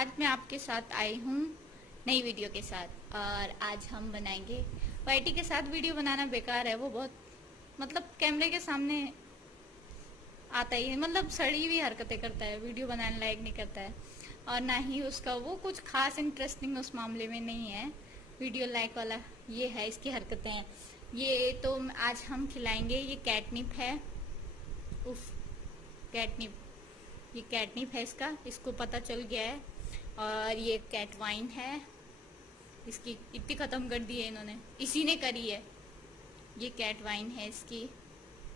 आज मैं आपके साथ आई हूँ नई वीडियो के साथ। और आज हम बनाएंगे वाइटी के साथ। वीडियो बनाना बेकार है, वो बहुत मतलब कैमरे के सामने आता ही है, मतलब सड़ी हुई हरकतें करता है, वीडियो बनाने लायक नहीं करता है। और ना ही उसका वो कुछ खास इंटरेस्टिंग उस मामले में नहीं है, वीडियो लाइक वाला ये है इसकी हरकतें। ये तो आज हम खिलाएंगे, ये कैटनिप है। उफ, कैटनिप, ये कैटनिप है इसको पता चल गया है। और ये कैट वाइन है, इसकी इतनी खत्म कर दी है इन्होंने, इसी ने करी है। ये कैट वाइन है इसकी,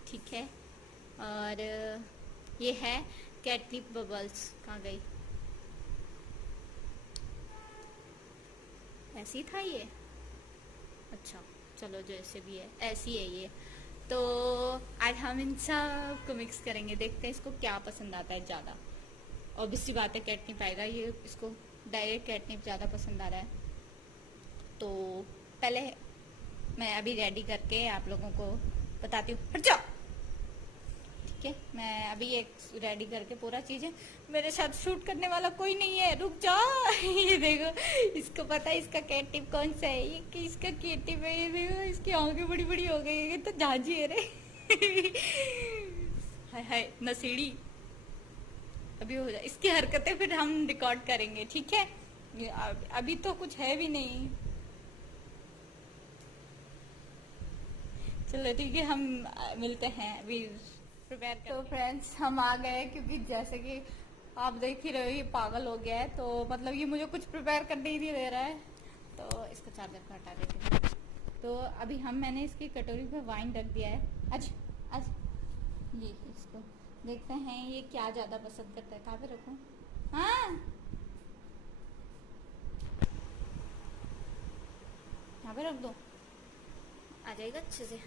ठीक है। और ये है कैटनिप बबल्स। कहाँ गई? ऐसी था ये, अच्छा चलो जैसे भी है ऐसी है ये। तो आज हम इन सब को मिक्स करेंगे, देखते हैं इसको क्या पसंद आता है ज़्यादा। ऑब्वियसली बात है कैटनिप आएगा, ये इसको डायरेक्ट कैटनिप ज़्यादा पसंद आ रहा है। तो पहले मैं अभी रेडी करके आप लोगों को बताती हूँ। हट जाओ, ठीक है। मैं अभी एक रेडी करके पूरा चीज़ें, मेरे साथ शूट करने वाला कोई नहीं है, रुक जाओ। ये देखो, इसको पता है इसका कैटनिप कौन सा है, ये कि इसका कैटनिप है। ये देखो इसकी आंखें बड़ी बड़ी हो गई, ये तो झांझी है रे। हाय हाय नसीड़ी, अभी हो जाए इसकी हरकतें, फिर हम रिकॉर्ड करेंगे, ठीक है। अभी तो कुछ है भी नहीं। चलो ठीक है, हम मिलते हैं अभी प्रिपेयर करके। तो फ्रेंड्स हम आ गए, क्योंकि जैसे कि आप देख ही रहे हो ये पागल हो गया है, तो मतलब ये मुझे कुछ प्रिपेयर करने ही नहीं दे रहा है। तो इसको चार्जर को हटा देते हैं। तो अभी मैंने इसकी कटोरी पे वाइन रख दिया है। आज आज ये इसको देखते हैं ये क्या ज्यादा पसंद करता है। कहाँ पे रखूं? हाँ, यहाँ पे रख दो, आ जाएगा अच्छे से।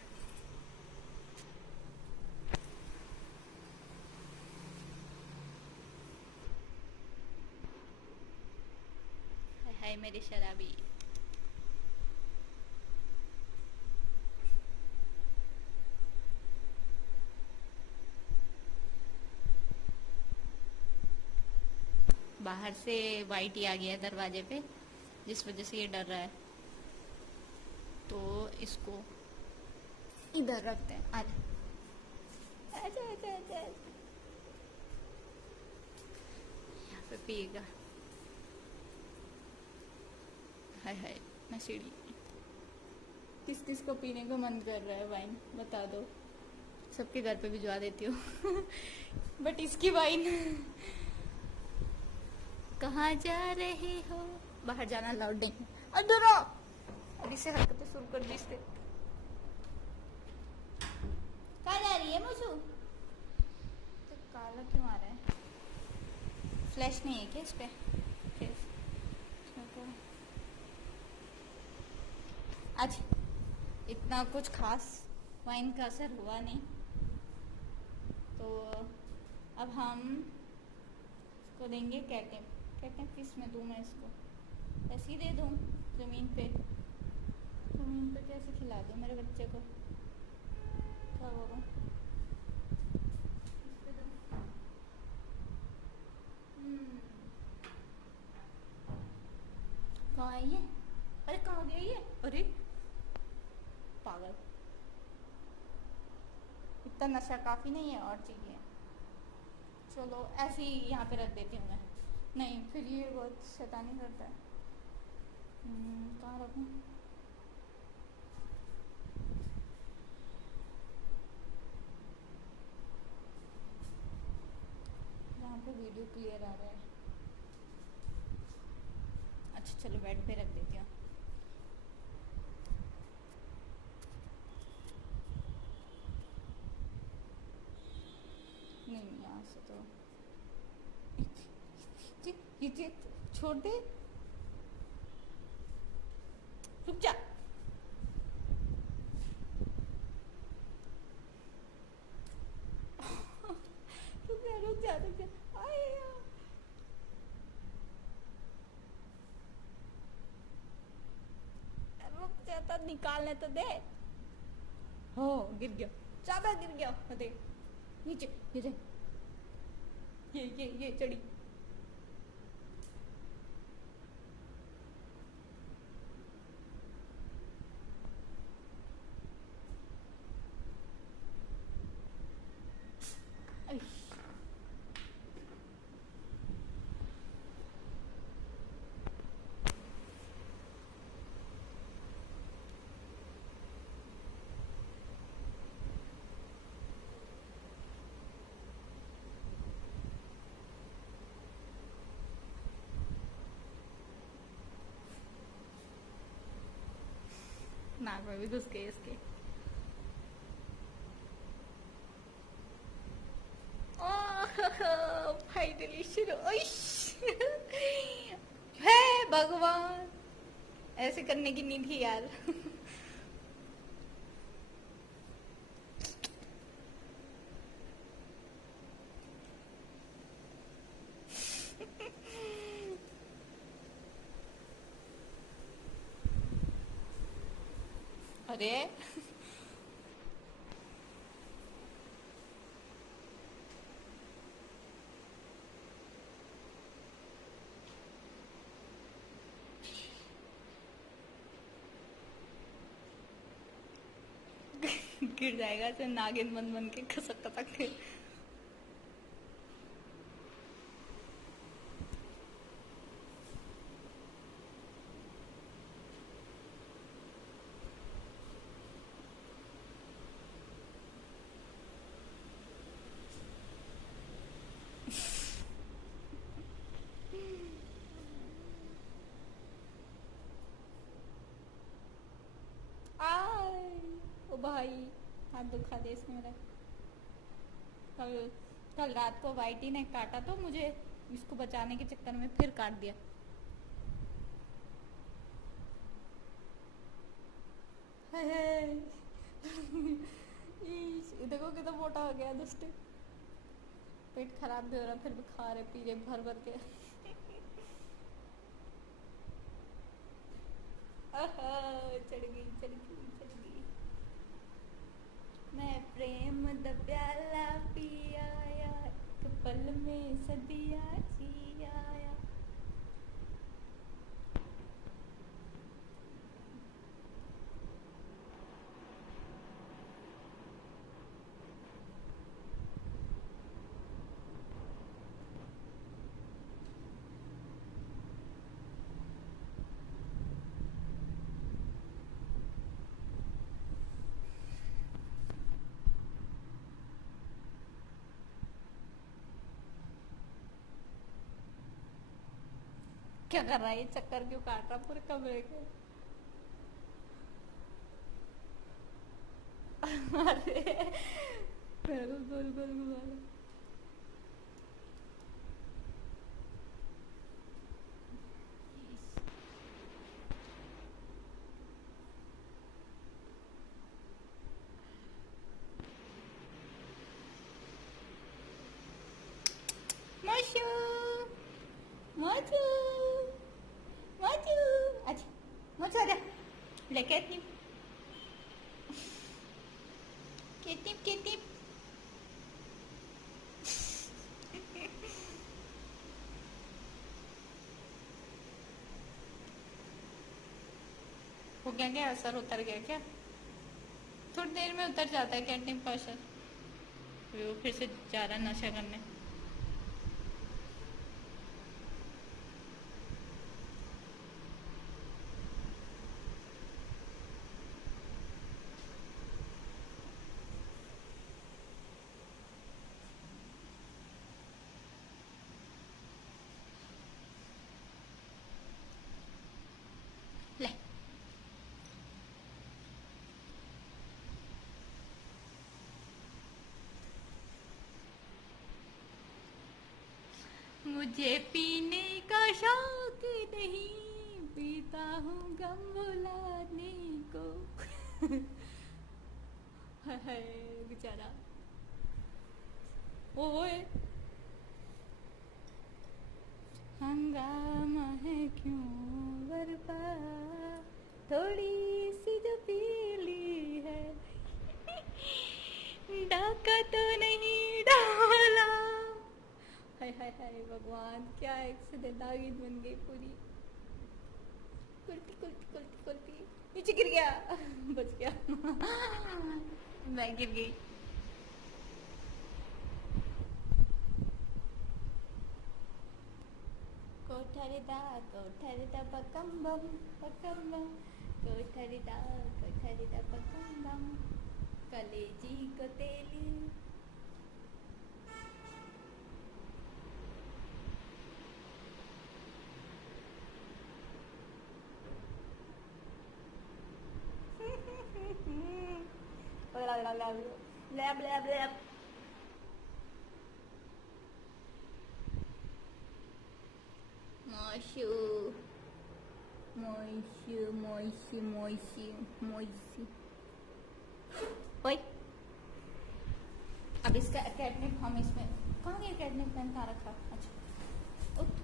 हाय हाय मेरी शराबी। बाहर से वाइट ही आ गया है दरवाजे पे, जिस वजह से ये डर रहा है। तो इसको इधर रखते हैं। आज आजा आजा आजा, यहाँ पे पिएगा। हाय हाय नशेड़ी, किस किस को पीने को मन कर रहा है वाइन बता दो, सबके घर पे भिजवा देती हूँ। बट इसकी वाइन। कहाँ जा रहे हो? बाहर जाना अलाउड नहीं है। अंदर आओ। अभी से हरकतें शुरू कर दी इसके। कहाँ जा रही है मुझू? तो काला क्यों आ रहा है? फ्लैश नहीं है क्या इस पे? फेस आज इतना कुछ खास वाइन का असर हुआ नहीं। तो अब हम इसको देंगे कैटनिप। कैटनिप किस में दूँ मैं इसको? ऐसे ही दे दूँ जमीन पे? जमीन पे कैसे खिला दूँ मेरे बच्चे को? क्या करूँ? कहाँ है ये? अरे कहाँ गया ये? अरे पागल, इतना नशा काफी नहीं है, और चाहिए? चलो ऐसे ही यहाँ पे रख देती हूँ मैं। नहीं फिर ये बहुत शैतानी करता है। कहाँ रखूँ? जहाँ पे वीडियो क्लियर आ रहा है। अच्छा चलो बेड पे रख देती हूँ। नहीं यहाँ से तो ये छोड़ दे, रुक जा। रुक जा रुक जा रुक जा, रुक जाता, निकालने तो दे। हो गिर गया, ज्यादा गिर गया। देख नीचे, ये चढ़ी। नाक में भी घुस गए इसके। फाइनली शुरू। है भगवान, ऐसे करने की नहीं थी यार। अरे गिर जाएगा ऐसे नागिन बन बन के खसक खसक के। आय ओ भाई, हाथ दुखा दे इसने मेरा। कल कल रात को वाइटी ने काटा तो मुझे इसको बचाने के चक्कर में फिर काट दिया। देखो कितना मोटा हो गया दुष्ट। पेट खराब भी हो रहा फिर भी खा रहे पी रहे भर भर के। चढ़ गई चढ़ गई चढ़ गई। मैं प्रेम द प्याला पी आया, एक पल में सदिया जी आया। क्या कर रहा है ये, चक्कर क्यों काट रहा पूरे कमरे के। अरे मेरे को गोल गोल घुमा रहा। माशू माचू माचू, अच्छा माचू आजा ले कैटनिप कैटनिप कैटनिप। हो गया क्या, असर उतर गया क्या? थोड़ी देर में उतर जाता है कैटनिप का असर। वो फिर से जा रहा नशा करने। ले मुझे पीने का शौक नहीं, पीता हूँ गम भुलाने को। हाय बेचारा। ओए हंगामा है क्यों बरपा, थोड़ी सी जो पीली है। डाका तो नहीं डाला। हाय हाय हाय भगवान, क्या एक्सीडेंट, नागिन बन गई पूरी। कुल्टी कुल्टी कुल्टी कुल्टी, नीचे गिर गया। बच गया। मैं गिर गई। कोठरिदा पकम बम कोठरिदा पकम बम, कलेजी को तेली। love you. Blah blah blah. Moishu, moishu, moishu, moishu, moishu. ओए, अब इसका कैटनिप हम इसमें कहाँ गया? कैटनिप पेन कहाँ रखा? अच्छा,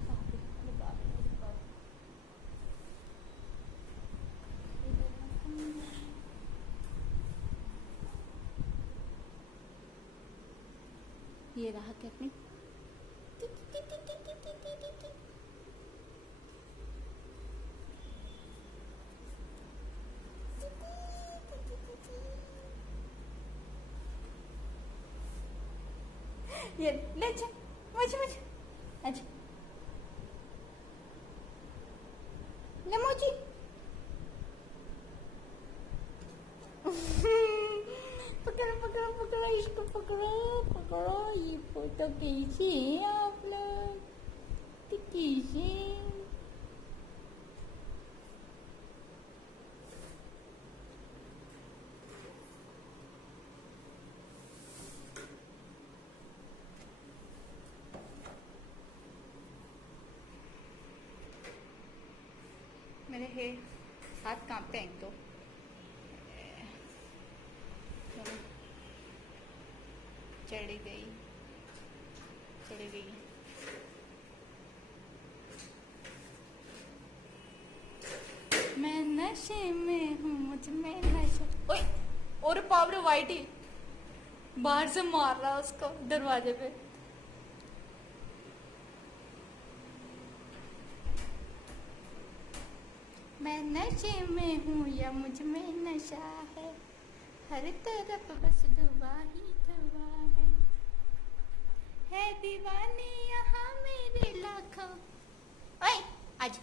ये रहा कैटनिप। ये ले अच्छा अच्छा ले मोची। पकड़ो पकड़ो पकड़ो, इसको पकड़ो पकड़ो। ये फोटो कैसे है आप लोग? तो कैसे? मेरे हाथ कांपते हैं तो चढ़ी गई। मैं नशे में हूँ, मुझ में नशा। ओए और पावरे वाइटी बाहर से मार रहा उसको दरवाजे पे। मैं नशे में हूँ या मुझ में नशा है, हर तरफ बस दुआ ही दुआ है दीवाने यहाँ मेरे लाखों। ओए आज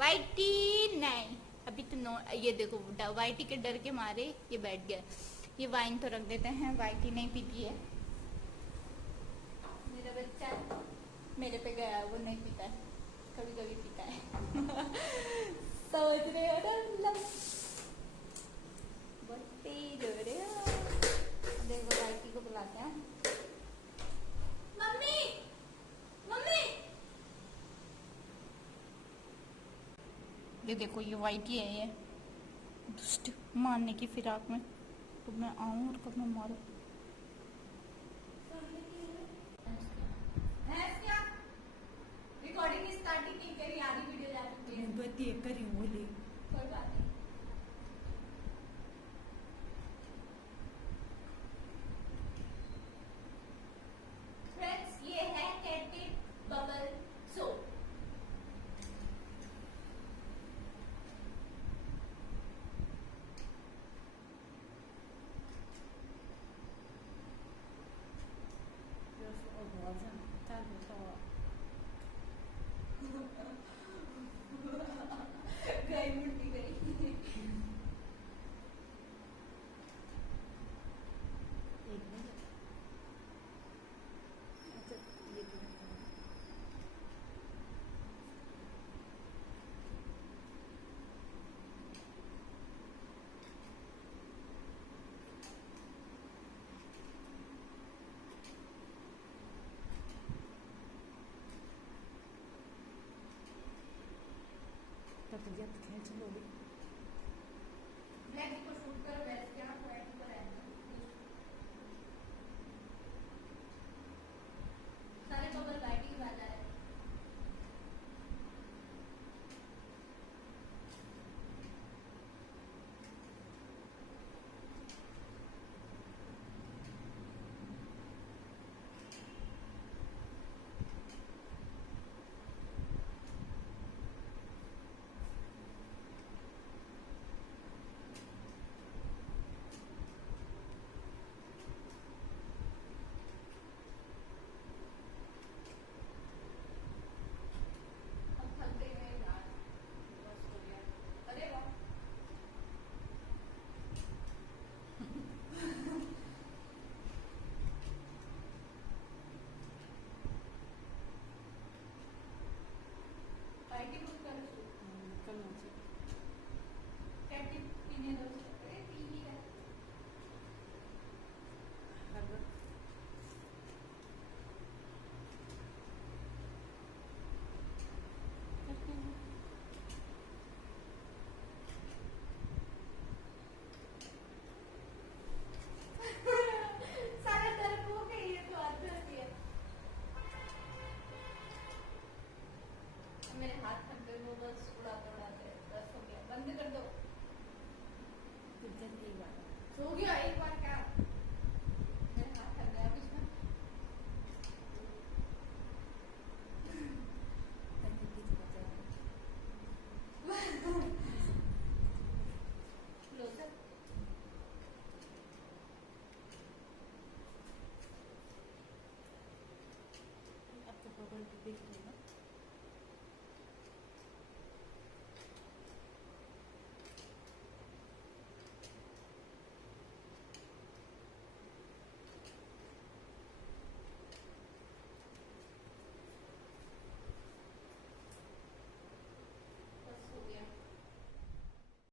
वाइटी नहीं, अभी तो नो। ये देखो वाइटी के डर के मारे ये बैठ गया। ये वाइन तो रख देते हैं, वाइटी नहीं पीती है। मेरा बच्चा मेरे पे गया, वो नहीं पीता है, कभी कभी पीता है। सोच रहे हो ना, बहुत तेज हो रहे हो। देखो वाइटी को बुलाते हैं। मम्मी मम्मी, ये देखो ये वाइटी है, ये दुष्ट मारने की फिराक में। कब मैं आऊं और कब मैं मारूं। रिकॉर्डिंग स्टार्टिंग नहीं करी, आधी वीडियो जा चुकी है। बतिए करी बोली कोई बात नहीं। फ्रेंड्स, ये है कैटनिप बबल सोप। मेरे हाथ थक गए, वो बस उड़ाते उड़ाते बस हो गया, बंद कर दो। जल्दी बात हो गया एक